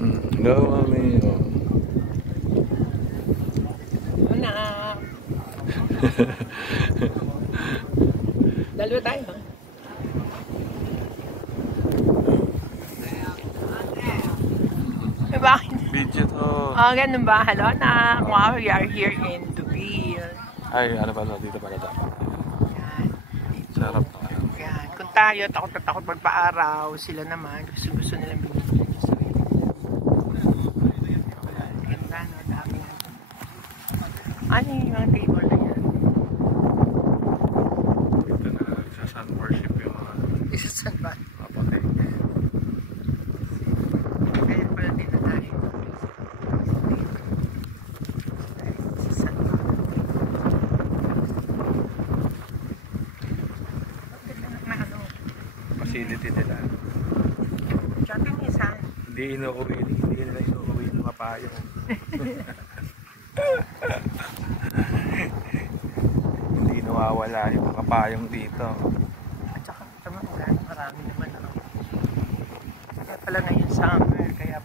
Hello, mami. Oh. Una. Dalawa tayo. Bakit? Video to. Oh, ganun ba? Hello na. Wow, we are here in Dubil. Ay, ano pala? Dito pala dapat. Yan. Sarap. Yan. Kung tayo, takot na takot magpa-araw, sila naman, gusto nilang binibigyan ng sarili. Ganda, no? Dami nga. Ano yung mga table na yan? Dito na sa sun worship yung mga Isa saan ba? kapatid. Kaya pala din na tayo. Isa saan ba? Ganda na ano. Facility nila. Shopping isa. Hindi nila inuuwi ng mapayong. Hindi nawawala yung mga payong dito. At saka tama ulan, marami naman ako. Kaya pala ngayon summer, kaya